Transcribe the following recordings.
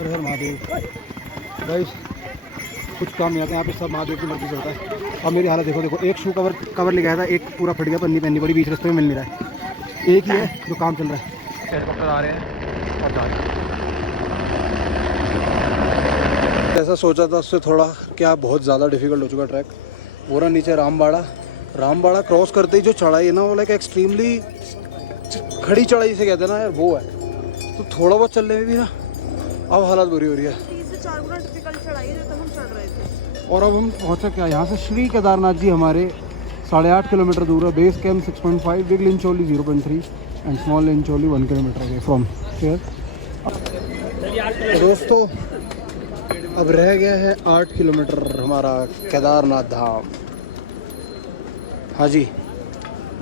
हर हर Mahadev. Guys कुछ काम नहीं आता यहाँ पे, सब महादेव की मर्जी से होता है। अब मेरी हालत देखो, एक शू कवर ले गया था, एक पूरा फट गया, पन्नी पहननी पड़ी, बीच रास्ते में मिल नहीं रहा है। एक ही है जो काम चल रहा है। हेलीकॉप्टर आ रहे हैं और जा रहे हैं। जैसा सोचा था उससे थोड़ा क्या बहुत ज़्यादा डिफिकल्ट हो चुका ट्रैक। वो रहा नीचे रामबाड़ा क्रॉस करते ही जो चढ़ाई है ना, वो लाइक एक्सट्रीमली खड़ी चढ़ाई से कहते हैं ना यार, वो है। तो थोड़ा बहुत चलने में भी ना अब हालत बुरी हो रही है। 3 से 4 गुना डिफिकल्ट चढ़ाई है जो तक हम चढ़ रहे थे। और अब हम पहुँचा क्या यहाँ से श्री केदारनाथ जी हमारे 8.5 किलोमीटर दूर है। Base camp 6.5, big Lincholi 0.3 and small Lincholi 1 kilometre away from here. दोस्तों अब रह गया है 8 किलोमीटर हमारा केदारनाथ धाम। हाँ जी,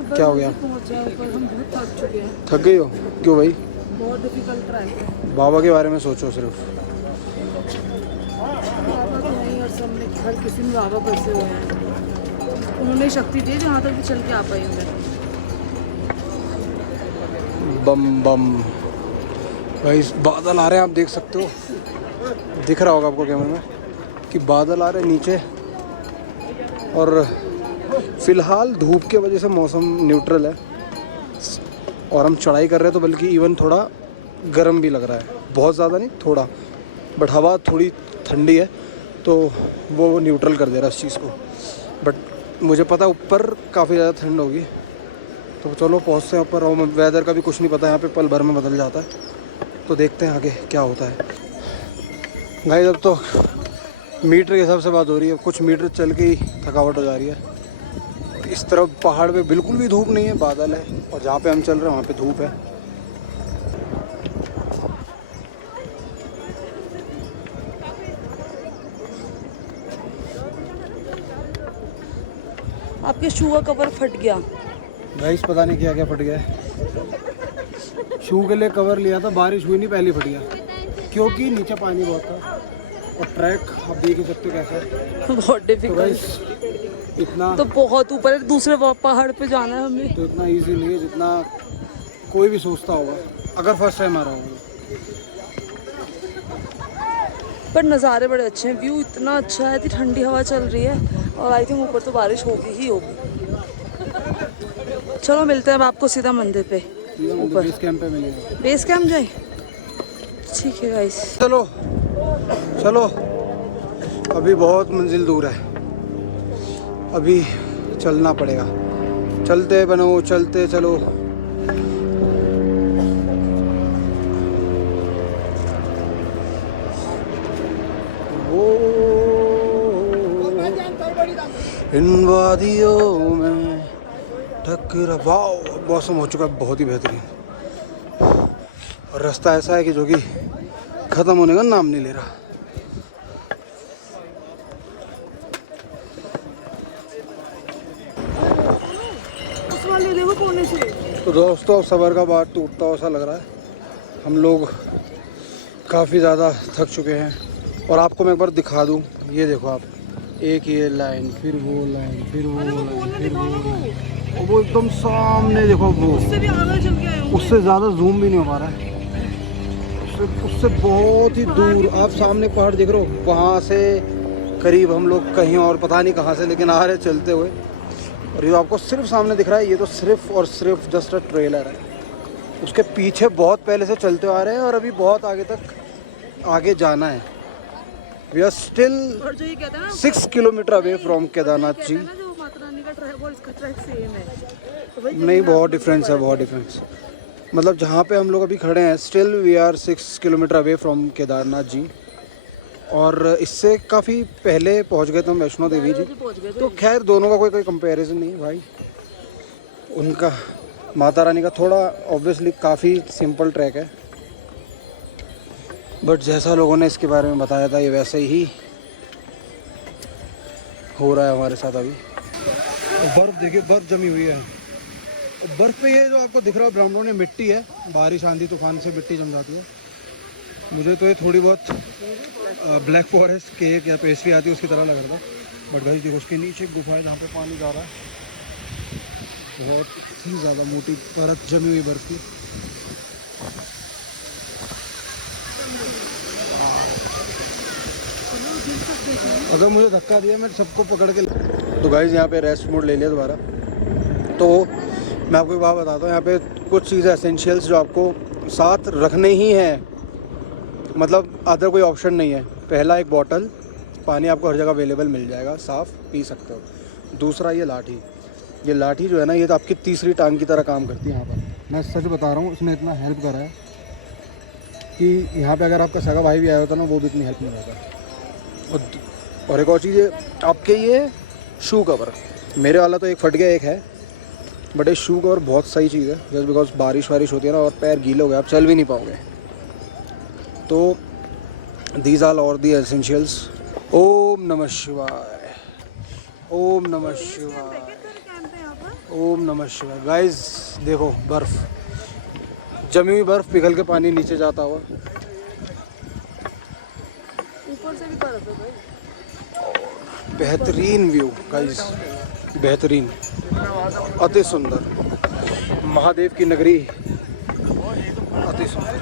क्या हो गया? पहुंचा पर हम बहुत थक चुके हैं। थक गई हो? क्यों भाई? बहुत डिफिकल्ट ट्रैक है। बाबा के बारे में सोचो सिर्फ। बाबा तो नहीं, और सबने हर किसी में बाबा बसे हुए हैं। उन्होंने शक्ति दी जहाँ तक भी चल के आ पाई हूँ मैं। बम बम भाई, बादल आ रहे हैं, आप देख सकते हो, दिख रहा होगा आपको कैमरे में कि बादल आ रहे हैं नीचे। और फिलहाल धूप के वजह से मौसम न्यूट्रल है और हम चढ़ाई कर रहे हैं, तो बल्कि इवन थोड़ा गर्म भी लग रहा है, बहुत ज़्यादा नहीं, थोड़ा, बट हवा थोड़ी ठंडी है तो वो न्यूट्रल कर दे रहा है इस चीज़ को। बट मुझे पता है ऊपर काफ़ी ज़्यादा ठंड होगी, तो चलो पहुँचते हैं ऊपर। और वेदर का भी कुछ नहीं पता, यहाँ पे पल भर में बदल जाता है, तो देखते हैं आगे क्या होता है। गाइस अब तो मीटर के हिसाब से बात हो रही है, कुछ मीटर चल के ही थकावट हो जा रही है। इस तरफ पहाड़ पे बिल्कुल भी धूप नहीं है, बादल है, और जहाँ पे हम चल रहे हैं वहाँ पे धूप है। आपके शू का कवर फट गया। गाइस पता नहीं क्या क्या फट गया है। शू के लिए कवर लिया था, बारिश हुई नहीं, पहले फट गया, क्योंकि नीचे पानी बहुत था। और ट्रैक आप देख ही सकते हो कैसा है, बहुत डिफिकल्ट। इतना तो बहुत ऊपर है, दूसरे पहाड़ पे जाना है हमें। तो इतना इजी नहीं है जितना कोई भी सोचता होगा अगर फर्स्ट टाइम आ रहा होगा। पर नज़ारे बड़े अच्छे हैं, व्यू इतना अच्छा है, इतनी ठंडी हवा चल रही है, और आई थिंक ऊपर तो बारिश होगी ही होगी। चलो मिलते हैं अब आपको सीधा मंदिर पे ऊपर। बेस कैंप पे मिलेगा। बेस कैंप जाए, ठीक है गाइस। चलो चलो, अभी बहुत मंजिल दूर है, अभी चलना पड़ेगा। चलते बनो, चलते चलो। वो इन वादियों में टकराओ। मौसम हो चुका है बहुत ही बेहतरीन, और रास्ता ऐसा है कि जो कि ख़त्म होने का नाम नहीं ले रहा। उस वाले देखो कोने से। तो दोस्तों सबर का बात टूटता हुआ सा लग रहा है। हम लोग काफ़ी ज़्यादा थक चुके हैं, और आपको मैं एक बार दिखा दूं, ये देखो आप, एक ये लाइन, फिर वो लाइन, फिर वो लाइन, फिर वो लाइन, और वो एकदम सामने देखो, वो उससे भी आगे चल के आए होंगे। उससे ज़्यादा जूम भी नहीं हो पा रहा है, उससे बहुत ही दूर आप सामने पहाड़ देख रहे हो, वहाँ से करीब हम लोग कहीं और पता नहीं कहाँ से लेकिन आ रहे चलते हुए। और ये आपको सिर्फ सामने दिख रहा है, ये तो सिर्फ और सिर्फ जस्ट अ ट्रेलर है। उसके पीछे बहुत पहले से चलते आ रहे हैं, और अभी बहुत आगे तक आगे जाना है। We are still 6 kilometre away from Kedarnath ji. नहीं, बहुत डिफरेंस है, बहुत डिफरेंस। मतलब जहाँ पे हम लोग अभी खड़े हैं, still we are 6 kilometre away from Kedarnath ji, और इससे काफ़ी पहले पहुँच गए थे हम वैष्णो देवी जी। तो खैर दोनों का कोई कंपैरिजन नहीं है भाई। उनका माता रानी का थोड़ा ऑब्वियसली काफ़ी सिंपल ट्रैक है, बट जैसा लोगों ने इसके बारे में बताया था ये वैसे ही हो रहा है हमारे साथ अभी। बर्फ़ देखिए, बर्फ़ जमी हुई है। बर्फ़ पे ये जो आपको दिख रहा है ब्राउन ये मिट्टी है, बारिश आंधी तूफान से मिट्टी जम जाती है। मुझे तो ये थोड़ी बहुत ब्लैक फॉरेस्ट केक या पेस्ट्री आती है उसकी तरह लग रहा था, बट भाई देखो उसके नीचे एक गुफा है जहाँ पे पानी जा रहा है, बहुत ही ज़्यादा मोटी परत जमी हुई बर्फ़ की। अगर मुझे धक्का दिया मैं सबको पकड़ के तो गाइस यहाँ पे रेस्ट मोड ले लिया दोबारा। तो मैं आपको एक बात बताता हूँ, यहाँ पे कुछ चीज़ें एसेंशियल्स जो आपको साथ रखने ही हैं, मतलब अदर कोई ऑप्शन नहीं है। पहला, एक बॉटल पानी आपको हर जगह अवेलेबल मिल जाएगा, साफ़ पी सकते हो। दूसरा, ये लाठी। ये लाठी जो है ना, ये तो आपकी तीसरी टांग की तरह काम करती है यहाँ पर। मैं सच बता रहा हूँ, इसने इतना हेल्प करा है कि यहाँ पे अगर आपका सगा भाई भी आया होता ना, वो भी इतनी हेल्प नहीं होता। और एक और चीज़ है, आपके ये शू कवर, मेरे वाला तो एक फट गया, एक है, बट ये शू कवर बहुत सही चीज़ है। जस्ट बिकॉज बारिश वारिश होती है ना और पैर गीले हो गए, आप चल भी नहीं पाओगे। तो दीज आर और दी एसेंशियल्स। ओम नमः शिवाय, ओम नमः शिवाय, ओम नमः शिवाय। गाइस देखो, बर्फ़, जमी हुई बर्फ़ पिघल के पानी नीचे जाता हुआ। ऊपर से भी बर्फ है भाई। बेहतरीन व्यू गाइस, बेहतरीन, अति सुंदर, महादेव की नगरी, अति सुंदर।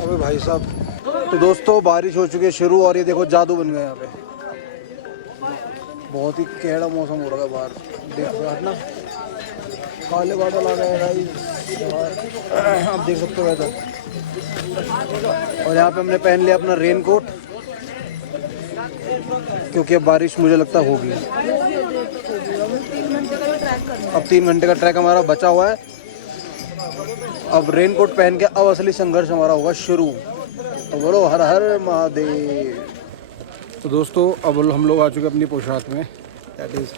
अबे भाई साहब, तो दोस्तों बारिश हो चुकी है शुरू, और ये देखो जादू बन गया यहाँ पे। बहुत ही कैड़ा मौसम हो रहा है बाहर, देखो हटना, काले बादल आ गए गाइस, आप देख सकते हो वेदर। और यहाँ पे हमने पहन लिया अपना रेन कोट, क्योंकि अब बारिश मुझे लगता होगी। अब 3 घंटे का ट्रैक हमारा बचा हुआ है। अब रेन कोट पहन के अब असली संघर्ष हमारा होगा शुरू। तो बोलो हर हर महादेव। तो दोस्तों अब हम लोग आ चुके अपनी पोशाक में, दैट इज़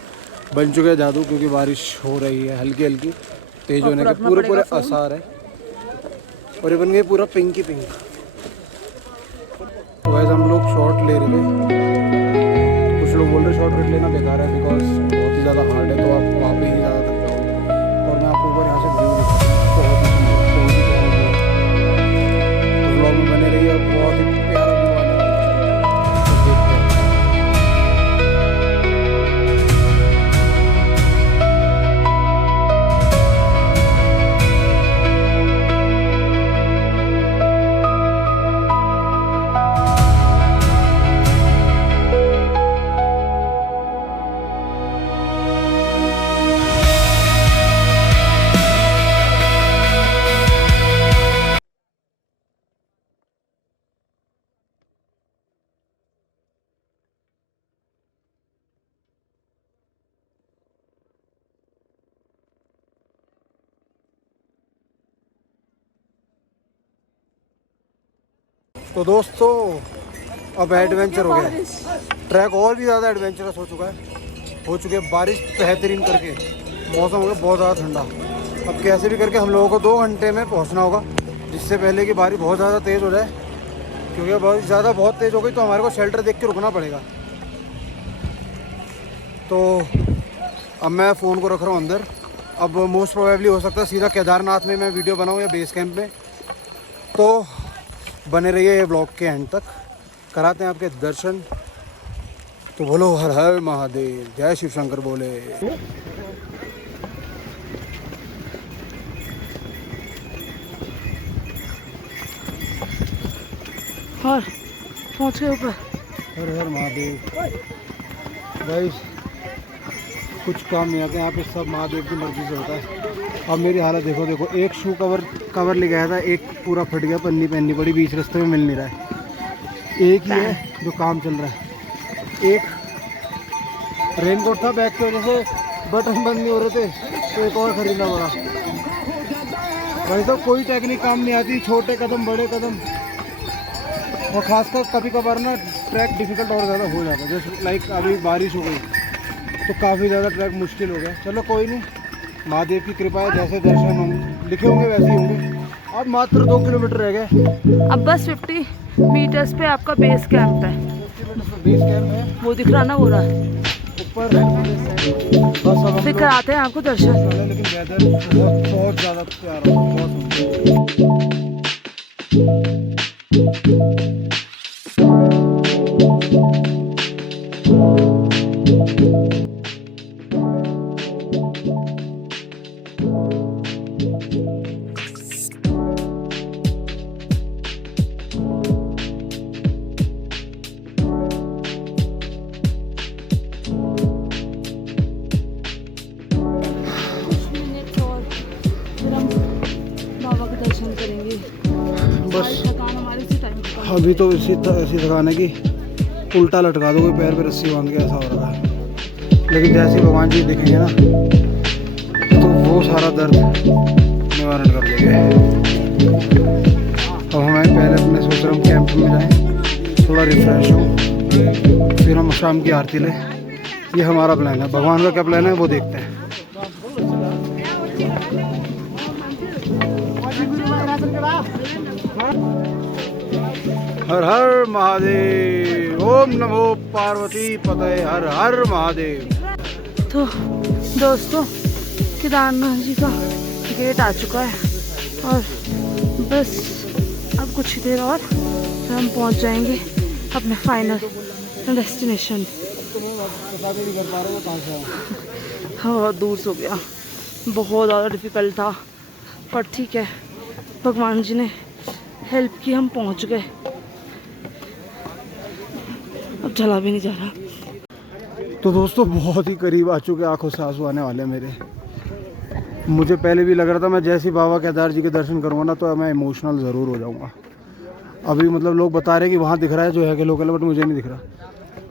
बन चुके हैं जादू, क्योंकि बारिश हो रही है हल्की हल्की, तेज होने के पूरे पूरे आसार है। और ये बन गए पूरा पिंकी पिंक। तो वैसे हम लोग शॉट ले रहे थे, कुछ लोग बोल रहे शॉर्ट कट लेना बेकार है बिकॉज बहुत ही ज़्यादा हार्ड है, तो आप वहाँ पे ही ज़्यादा तक जाओगे। और मैं आपको ऊपर यहाँ से व्यू दिखाता हूँ, बहुत ही सुंदर, बहुत ही प्यारा व्यू। तो व्लॉग में बने रहिए, बहुत ही प्यारा व्यू आने वाला है, तो देखते हैं। तो दोस्तों अब एडवेंचर हो गया, ट्रैक और भी ज़्यादा एडवेंचरस हो चुका है, हो चुके बारिश बेहतरीन करके, मौसम हो गया बहुत ज़्यादा ठंडा। अब कैसे भी करके हम लोगों को 2 घंटे में पहुंचना होगा, जिससे पहले कि बारिश बहुत ज़्यादा तेज़ हो जाए, क्योंकि बारिश ज़्यादा बहुत तेज़ हो गई तो हमारे को शेल्टर देख के रुकना पड़ेगा। तो अब मैं फ़ोन को रख रहा हूँ अंदर। अब मोस्ट प्रोबेबली हो सकता है सीधा केदारनाथ में मैं वीडियो बनाऊँ या बेस कैंप में। तो बने रहिए ये ब्लॉग के एंड तक, कराते हैं आपके दर्शन। तो बोलो हर हर महादेव, जय शिव शंकर बोले। और पहुँचे ऊपर, हर हर महादेव। गाइस कुछ काम नहीं आते यहाँ पे, सब महादेव की मर्जी से होता है। अब मेरी हालत देखो, देखो एक शू कवर ले गया था, एक पूरा फट गया, पन्नी पहननी पड़ी, बीच रास्ते में मिल नहीं रहा है। एक ही है जो काम चल रहा है, एक रेनकोट था, बैग की वजह से बटन बंद नहीं हो रहे थे, तो एक और खरीदना पड़ा। भाई साहब कोई टेक्निक काम नहीं आती, छोटे कदम बड़े कदम, और ख़ासकर कभी कभार ना ट्रैक डिफ़िकल्ट और ज़्यादा हो जाता है। जैसे लाइक अभी बारिश हो गई तो काफ़ी ज़्यादा ट्रैक मुश्किल हो गया। चलो कोई नहीं, महादेव की कृपा है, जैसे दर्शन होंगे लिखे होंगे वैसे ही होंगे। अब मात्र 2 किलोमीटर रह गए। अब बस 50 मीटर्स पे आपका बेस कैंप है। बेस कैंप है वो दिख रहा ना, वो रहा ऊपर। बस अब फिर कराते हैं आपको दर्शन। लेकिन वेदर बहुत बहुत ज़्यादा प्यारा, बहुत सुंदर। बस थकान हमारी इसी टाइम खत्म। अभी तो ऐसी थकान है कि उल्टा लटका दो, कोई पैर पे रस्सी बांध के, ऐसा हो रहा है। लेकिन जैसे ही भगवान जी दिखेंगे ना तो वो सारा दर्द निवारण कर देंगे। अब हमें पहले अपने सोच रहे हम कैंप में जाएं, थोड़ा रिफ्रेश हो, फिर हम शाम की आरती लें। ये हमारा प्लान है। भगवान का क्या प्लान है वो देखते हैं। हर हर महादेव, ओम नमो पार्वती पतये हर हर महादेव। तो दोस्तों, केदारनाथ जी का गेट आ चुका है और बस अब कुछ ही देर और फिर हम पहुंच जाएंगे अपने फाइनल डेस्टिनेशन। बहुत दूर से हो गया, बहुत ज़्यादा डिफ़िकल्ट था, पर ठीक है, भगवान जी ने हेल्प की, हम पहुंच गए। अब चला भी नहीं जा रहा। तो दोस्तों बहुत ही करीब आ चुके, आंखों से आंसू आने वाले मेरे। मुझे पहले भी लग रहा था मैं जैसे ही बाबा केदार जी के दर्शन करूँगा ना तो मैं इमोशनल ज़रूर हो जाऊँगा। अभी मतलब लोग बता रहे कि वहाँ दिख रहा है जो है कि लोकल, बट मुझे नहीं दिख रहा।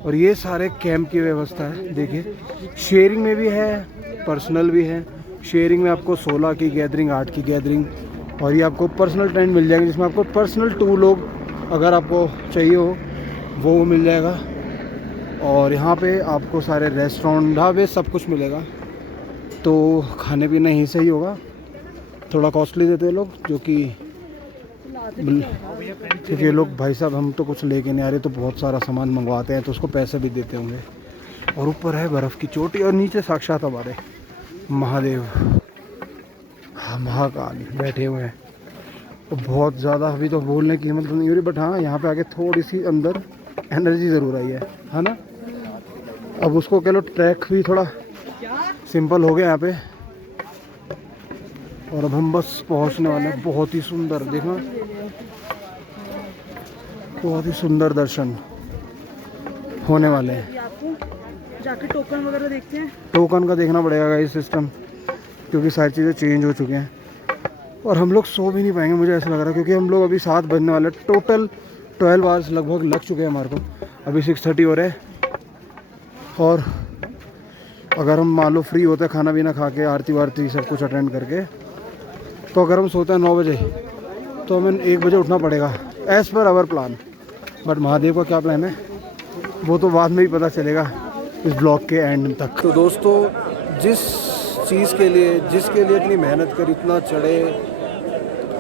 और ये सारे कैंप की व्यवस्था है, देखिए शेयरिंग में भी है, पर्सनल भी है। शेयरिंग में आपको 16 की गैदरिंग, 8 की गैदरिंग, और ये आपको पर्सनल टेंट मिल जाएंगे जिसमें आपको पर्सनल 2 लोग अगर आपको चाहिए हो वो मिल जाएगा। और यहाँ पे आपको सारे रेस्टोरेंट, ढाबे, सब कुछ मिलेगा। तो खाने पीना यहीं से ही होगा। थोड़ा कॉस्टली देते हैं लोग, जो कि क्योंकि ये लोग भाई साहब हम तो कुछ लेके नहीं आ रहे, तो बहुत सारा सामान मंगवाते हैं तो उसको पैसे भी देते होंगे। और ऊपर है बर्फ़ की चोटी और नीचे साक्षात हमारे महादेव, महाकाल बैठे हुए हैं। तो बहुत ज़्यादा अभी तो बोलने की हिम्मत नहीं हो रही, बट हाँ यहाँ पे आके थोड़ी सी अंदर एनर्जी ज़रूर आई है ना। अब उसको कह लो ट्रैक भी थोड़ा सिंपल हो गया यहाँ पे। और अब हम बस पहुँचने वाले हैं। बहुत ही सुंदर, देखना, बहुत ही सुंदर दर्शन होने वाले हैं। आपको जाके टोकन वगैरह देखते हैं। टोकन का देखना पड़ेगा इस सिस्टम, क्योंकि सारी चीज़ें चेंज हो चुके हैं और हम लोग सो भी नहीं पाएंगे मुझे ऐसा लग रहा है, क्योंकि हम लोग अभी 7 बजने वाले, टोटल 12 आवर्स लगभग लग चुके हैं हमारे को। अभी 6:30 हो रहे हैं और अगर हम मान लो फ्री होते हैं खाना पीना खा के, आरती वारती सब कुछ अटेंड करके, तो अगर हम सोते हैं 9 बजे तो हमें 1 बजे उठना पड़ेगा as per hour plan. But Mahadev का क्या प्लान है वो तो बाद में ही पता चलेगा इस ब्लॉग के एंड तक। तो दोस्तों जिस चीज़ के लिए, जिसके लिए इतनी मेहनत करी, इतना चढ़े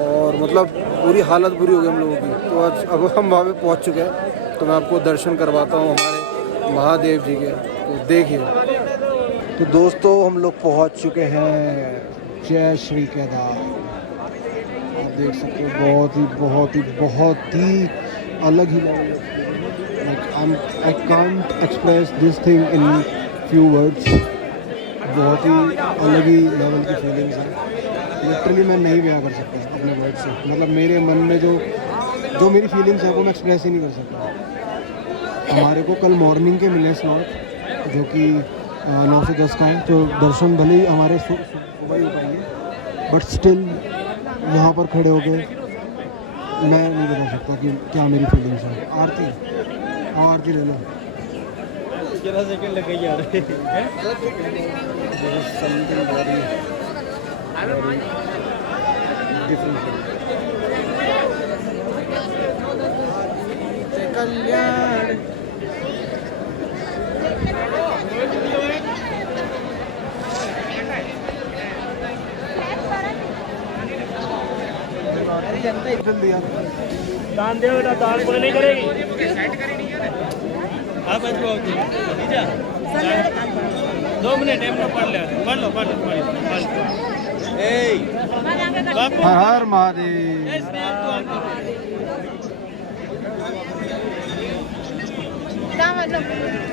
और मतलब पूरी हालत बुरी हो गई हम लोगों की, तो आज अब हम वहाँ पे पहुँच चुके हैं। तो मैं आपको दर्शन करवाता हूँ हमारे महादेव जी के, तो देखिए। तो दोस्तों हम लोग पहुँच चुके हैं जय श्री केदार। आप देख सकते हो बहुत ही बहुत ही बहुत ही अलग ही level. I can't express this thing in few words. बहुत ही अलग ही लेवल की फीलिंग्स है, लिटरली मैं नहीं बयां कर सकता अपने वर्ड से। मतलब मेरे मन में जो मेरी फीलिंग्स है वो मैं एक्सप्रेस ही नहीं कर सकता। हमारे को कल मॉर्निंग के मिले स्लॉट, जो कि 9 से 10 का है, तो दर्शन भले ही हमारे सुबह ही हो पाएंगे, बट स्टिल यहाँ पर खड़े होके मैं नहीं बता सकता कि क्या मेरी फीलिंग्स है। आरती ले लो। कितना सेकंड लगे यार। कल्याण दान दे बेटा, दान कोई नहीं करेगी। आप ऐसे हो जा 2 मिनट एम पढ़ लो। हर हर महादेव।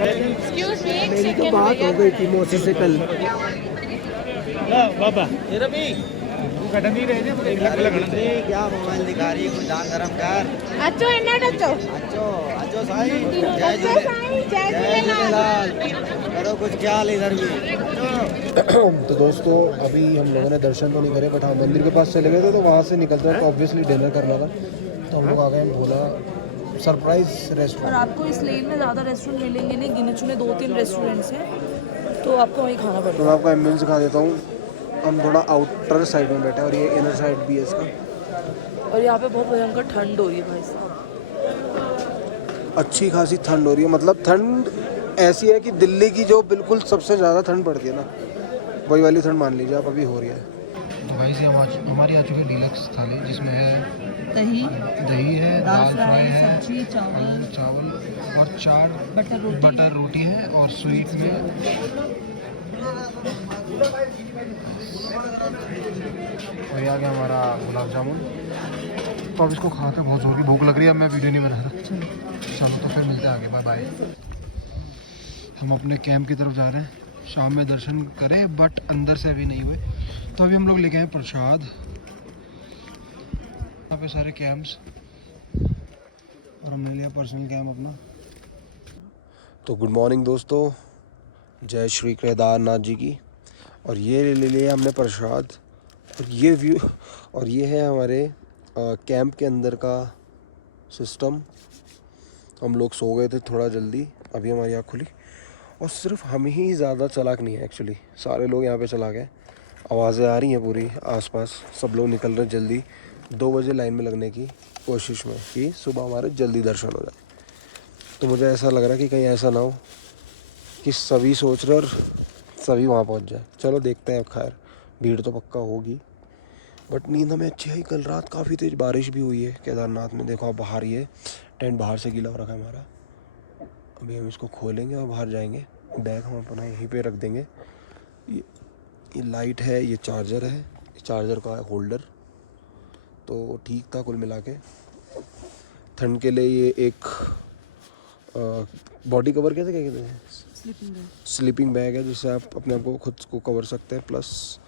Excuse me, एक मेरी तो second बात हो भैया। गई थी मौसी से कल। बाबा क्या मोबाइल दिखा रही है, कुछ दान धर्म कर। अचो एना अचो अच्छो अच्छो साईं, अचो साईं जय जय झूलेलाल। झूलेलाल। करो कुछ ख्याल इधर भी। तो दोस्तों अभी हम लोगों ने दर्शन तो नहीं करे, बट हाँ मंदिर के पास चले गए थे, तो वहाँ से निकलते वक्त ऑब्वियसली डिनर करना था, तो हम लोग आ गए भोला सरप्राइज और रेस्टोरेंट। आपको इस लेन में ज़्यादा रेस्टोरेंट मिलेंगे नहीं, गिने चुने 2-3 रेस्टोरेंट्स हैं, तो आपको वहीं खाना तो पड़ेगा। मैं आपको एम्बियंस दिखा देता हूँ। हम थोड़ा आउटर साइड में बैठे हैं और ये इनर साइड भी है इसका। और यहाँ पे बहुत भयंकर ठंड हो रही है भाई साहब। अच्छी खासी ठंड हो रही है, मतलब ठंड ऐसी है कि दिल्ली की जो बिल्कुल सबसे ज़्यादा ठंड पड़ती है ना, वही वाली ठंड मान लीजिए आप अभी हो रही है। तो भाई से हमारी आ चुकी है डीलक्स थाली, जिसमें है दही है, दाल फ्राई है, सब्जी, चावल और 4 बटर रोटी है, और स्वीट में वही आ गया हमारा गुलाब जामुन। तो अब इसको खाते बहुत ज़ोर की भूख लग रही है, अब मैं वीडियो नहीं बना रहा। चलो तो फिर मिलते हैं आगे, बाय बाय। हम अपने कैंप की तरफ जा रहे हैं, शाम में दर्शन करें बट अंदर से अभी नहीं हुए, तो अभी हम लोग लेके आए प्रसाद। यहाँ पे सारे कैंप्स, और हमने लिया पर्सनल कैंप अपना। तो गुड मॉर्निंग दोस्तों, जय श्री केदारनाथ जी की। और ये ले लिया हमने प्रसाद, और ये व्यू, और ये है हमारे कैंप के अंदर का सिस्टम। हम लोग सो गए थे थोड़ा जल्दी, अभी हमारी आँख खुली, और सिर्फ हम ही ज़्यादा चालाक नहीं है एक्चुअली, सारे लोग यहाँ पे चला गए। आवाज़ें आ रही हैं पूरी आसपास, सब लोग निकल रहे जल्दी 2 बजे लाइन में लगने की कोशिश में, कि सुबह हमारे जल्दी दर्शन हो जाए। तो मुझे ऐसा लग रहा है कि कहीं ऐसा ना हो कि सभी सोच रहे और सभी वहाँ पहुँच जाए। चलो देखते हैं, खैर भीड़ तो पक्का होगी, बट नींद हमें अच्छी आई। कल रात काफ़ी तेज़ बारिश भी हुई है केदारनाथ में, देखो आप बाहर, ये टेंट बाहर से गीला हो रखा है हमारा। अभी हम इसको खोलेंगे और बाहर जाएंगे, बैग हम अपना यहीं पे रख देंगे। ये लाइट है, ये चार्जर है, चार्जर का होल्डर, तो ठीक था कुल मिला के। ठंड के लिए ये एक बॉडी कवर कैसे क्या कहते हैं, स्लीपिंग बैग है, जिससे आप अपने आप को खुद को कवर सकते हैं, प्लस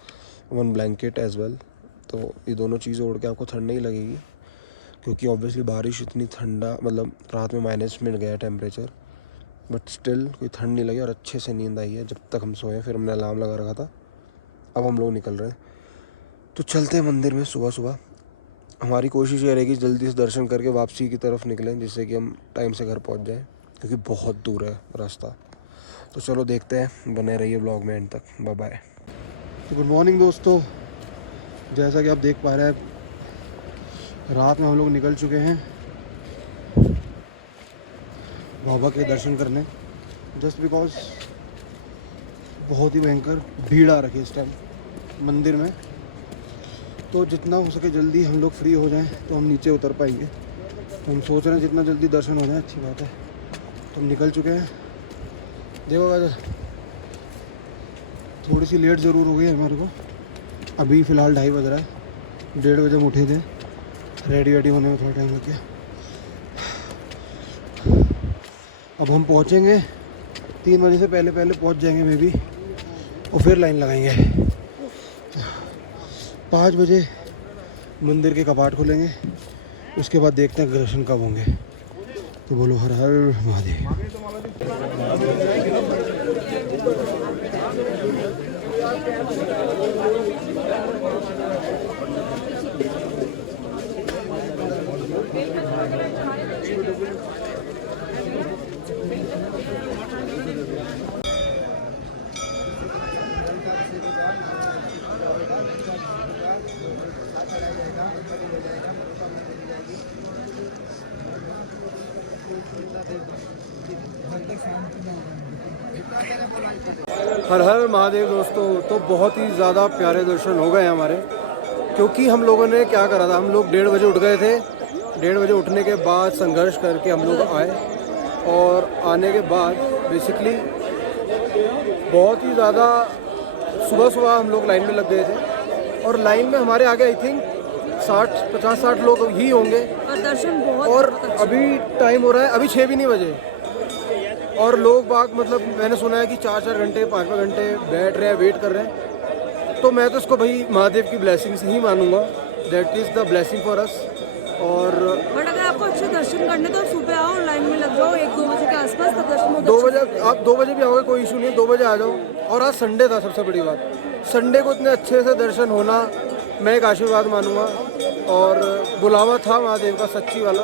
1 ब्लैंकेट एज वेल। तो ये दोनों चीज़ें ओढ़ के आपको ठंड नहीं लगेगी, क्योंकि ऑब्वियसली बारिश इतनी ठंडा, मतलब रात में माइनस में गया टेम्परेचर, बट स्टिल कोई ठंड नहीं लगी और अच्छे से नींद आई है जब तक हम सोए। फिर हमने अलार्म लगा रखा था। अब हम लोग निकल रहे हैं, तो चलते हैं मंदिर में सुबह सुबह। हमारी कोशिश ये रहेगी जल्दी से दर्शन करके वापसी की तरफ निकलें, जिससे कि हम टाइम से घर पहुंच जाएं, क्योंकि बहुत दूर है रास्ता। तो चलो देखते हैं, बने रहिए ब्लॉग में एंड तक, बाय बाय। तो गुड मॉर्निंग दोस्तों, जैसा कि आप देख पा रहे हैं रात में हम लोग निकल चुके हैं बाबा के दर्शन करने, जस्ट बिकॉज बहुत ही भयंकर भीड़ आ रखी है इस टाइम मंदिर में। तो जितना हो सके जल्दी हम लोग फ्री हो जाएं तो हम नीचे उतर पाएंगे। तो हम सोच रहे हैं जितना जल्दी दर्शन हो जाए अच्छी बात है। तो हम निकल चुके हैं। देखो थोड़ी सी लेट ज़रूर हो गई है हमारे को, अभी फ़िलहाल 2:30 बज रहा है, 1:30 बजे हम उठे थे, रेडी वेडी होने में थोड़ा टाइम लग गया। अब हम पहुँचेंगे 3 बजे से पहले पहुँच जाएंगे मे बी, और फिर लाइन लगाएंगे। 5 बजे मंदिर के कपाट खुलेंगे, उसके बाद देखते हैं दर्शन कब होंगे। तो बोलो हर हर महादेव। हर हर महादेव दोस्तों। तो बहुत ही ज़्यादा प्यारे दर्शन हो गए हमारे, क्योंकि हम लोगों ने क्या करा था, हम लोग 1:30 बजे उठ गए थे। 1:30 बजे उठने के बाद संघर्ष करके हम लोग आए, और आने के बाद बेसिकली बहुत ही ज़्यादा सुबह हम लोग लाइन में लग गए थे, और लाइन में हमारे आगे आई थिंक 50-60 लोग ही होंगे, और दर्शन बहुत, और अभी टाइम हो रहा है, अभी 6 भी नहीं बजे, और लोग बाग मतलब मैंने सुना है कि 4-4 घंटे 5-5 घंटे बैठ रहे हैं, वेट कर रहे हैं। तो मैं तो इसको भाई महादेव की ब्लेसिंग से ही मानूंगा, that is the blessing for us. और बट अगर आपको अच्छे दर्शन करने तो सुबह आओ, लाइन में लग जाओ 1-2 बजे के आसपास, तब दर्शन बहुत 2 अच्छे बजे, आप 2 बजे भी आओगे कोई इशू नहीं है, 2 बजे आ जाओ। और आज संडे था, सबसे बड़ी बात, संडे को इतने अच्छे से दर्शन होना मैं एक आशीर्वाद मानूंगा। और बुलावा था महादेव का सच्ची वाला।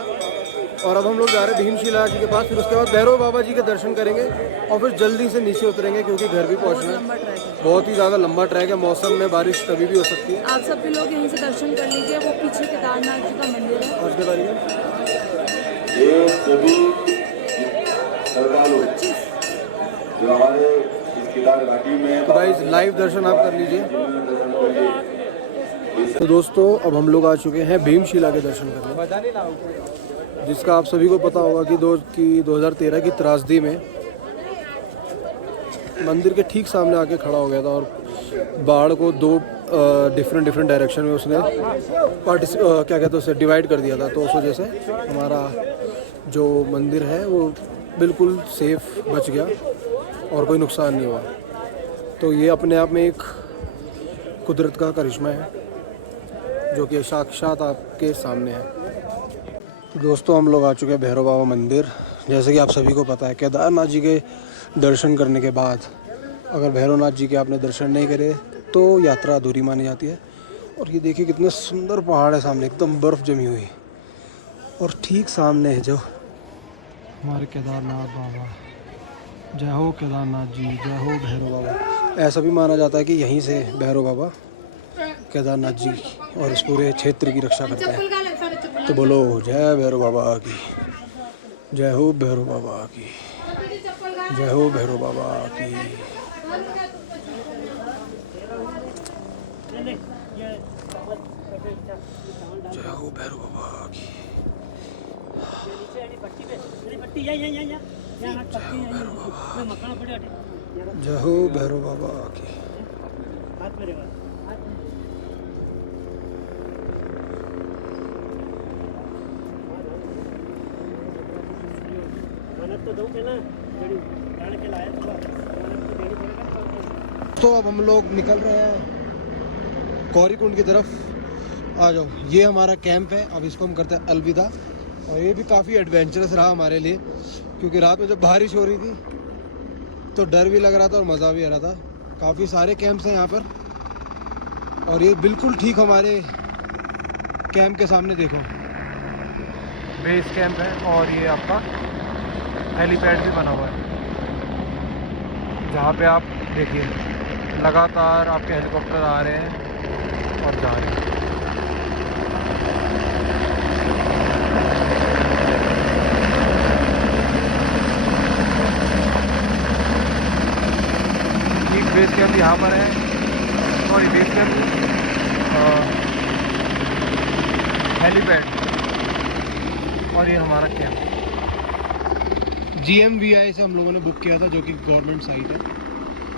और अब हम लोग जा रहे हैं भीमशिला जी के पास, फिर उसके बाद भैरव बाबा जी के दर्शन करेंगे और फिर जल्दी से नीचे उतरेंगे क्योंकि घर भी पहुंचना है। लंबा ट्रैक है। बहुत ही ज़्यादा लंबा ट्रैक है, मौसम में बारिश कभी भी हो सकती है। आप सभी लोग यहीं से दर्शन कर लीजिए, वो पीछे केदारनाथ जी का मंदिर है। आज के तारीख में ये सभी श्रद्धालु जो हमारे इस केदार घाटी में तो गाइस लाइव दर्शन आप कर लीजिए। तो दोस्तों अब हम लोग आ चुके हैं भीमशिला के दर्शन करने, जिसका आप सभी को पता होगा कि 2013 की त्रासदी में मंदिर के ठीक सामने आके खड़ा हो गया था और बाढ़ को 2 डिफरेंट डायरेक्शन में उसने क्या कहते हैं उसे डिवाइड कर दिया था। तो उस वजह से हमारा जो मंदिर है वो बिल्कुल सेफ बच गया और कोई नुकसान नहीं हुआ। तो ये अपने आप में एक कुदरत का करिश्मा है जो कि साक्षात आपके सामने है। तो दोस्तों हम लोग आ चुके हैं भैरव बाबा मंदिर। जैसे कि आप सभी को पता है, केदारनाथ जी के दर्शन करने के बाद अगर भैरवनाथ जी के आपने दर्शन नहीं करे तो यात्रा अधूरी मानी जाती है। और ये देखिए कितने सुंदर पहाड़ है सामने, एकदम बर्फ़ जमी हुई। और ठीक सामने है जो हमारे केदारनाथ बाबा। जय हो केदारनाथ जी, जय हो भैरव बाबा। ऐसा भी माना जाता है कि यहीं से भैरव बाबा केदारनाथ जी और इस पूरे क्षेत्र की रक्षा करते हैं। तो बोलो जय भैरव बाबा की, जय हो भैरव बाबा की, जय हो भैरव बाबा की। जय हो भैरव बाबा की। जय हो भैरव बाबा की। तो अब हम लोग निकल रहे हैं गौरीकुंड की तरफ। आ जाओ, ये हमारा कैंप है, अब इसको हम करते हैं अलविदा। और ये भी काफ़ी एडवेंचरस रहा हमारे लिए क्योंकि रात में जब बारिश हो रही थी तो डर भी लग रहा था और मज़ा भी आ रहा था। काफ़ी सारे कैंप्स हैं यहाँ पर और ये बिल्कुल ठीक हमारे कैंप के सामने देखो बेस कैंप है। और ये आपका हेलीपैड भी बना हुआ है जहाँ पे आप देखिए लगातार आपके हेलीकॉप्टर आ रहे हैं और जा रहे हैं। एक बेस कैंप यहाँ पर है, सॉरी बेस कैंप हेलीपैड, और ये हमारा कैंप GMVI से हम लोगों ने बुक किया था जो कि गवर्नमेंट साइट है।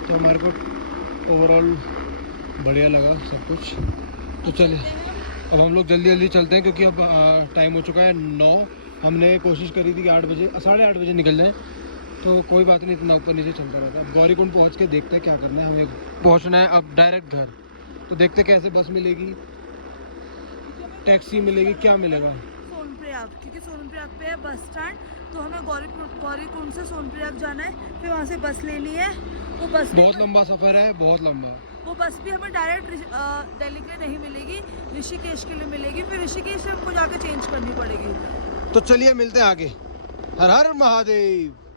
तो हमारे को ओवरऑल बढ़िया लगा सब कुछ। तो चले अब हम लोग जल्दी जल्दी चलते हैं क्योंकि अब टाइम हो चुका है 9। हमने कोशिश करी थी कि 8 बजे 8:30 बजे निकल जाए, तो कोई बात नहीं, इतना ऊपर नीचे चलता रहता है। अब गौरीकुंड पहुँच के देखते हैं क्या करना है। हमें पहुँचना है अब डायरेक्ट घर, तो देखते कैसे बस मिलेगी, टैक्सी मिलेगी, क्या मिलेगा। सोनप्रयाग, क्योंकि सोनप्रयाग पे है बस स्टैंड, तो हमें गौरीकुंड से सोनप्रयाग जाना है, फिर वहाँ से बस लेनी है। वो बस बहुत लंबा सफ़र है, बहुत लंबा। वो बस भी हमें डायरेक्ट दिल्ली के लिए नहीं मिलेगी, ऋषिकेश के लिए मिलेगी, फिर ऋषिकेश से हमको जाके चेंज करनी पड़ेगी। तो चलिए मिलते हैं आगे। हर हर महादेव।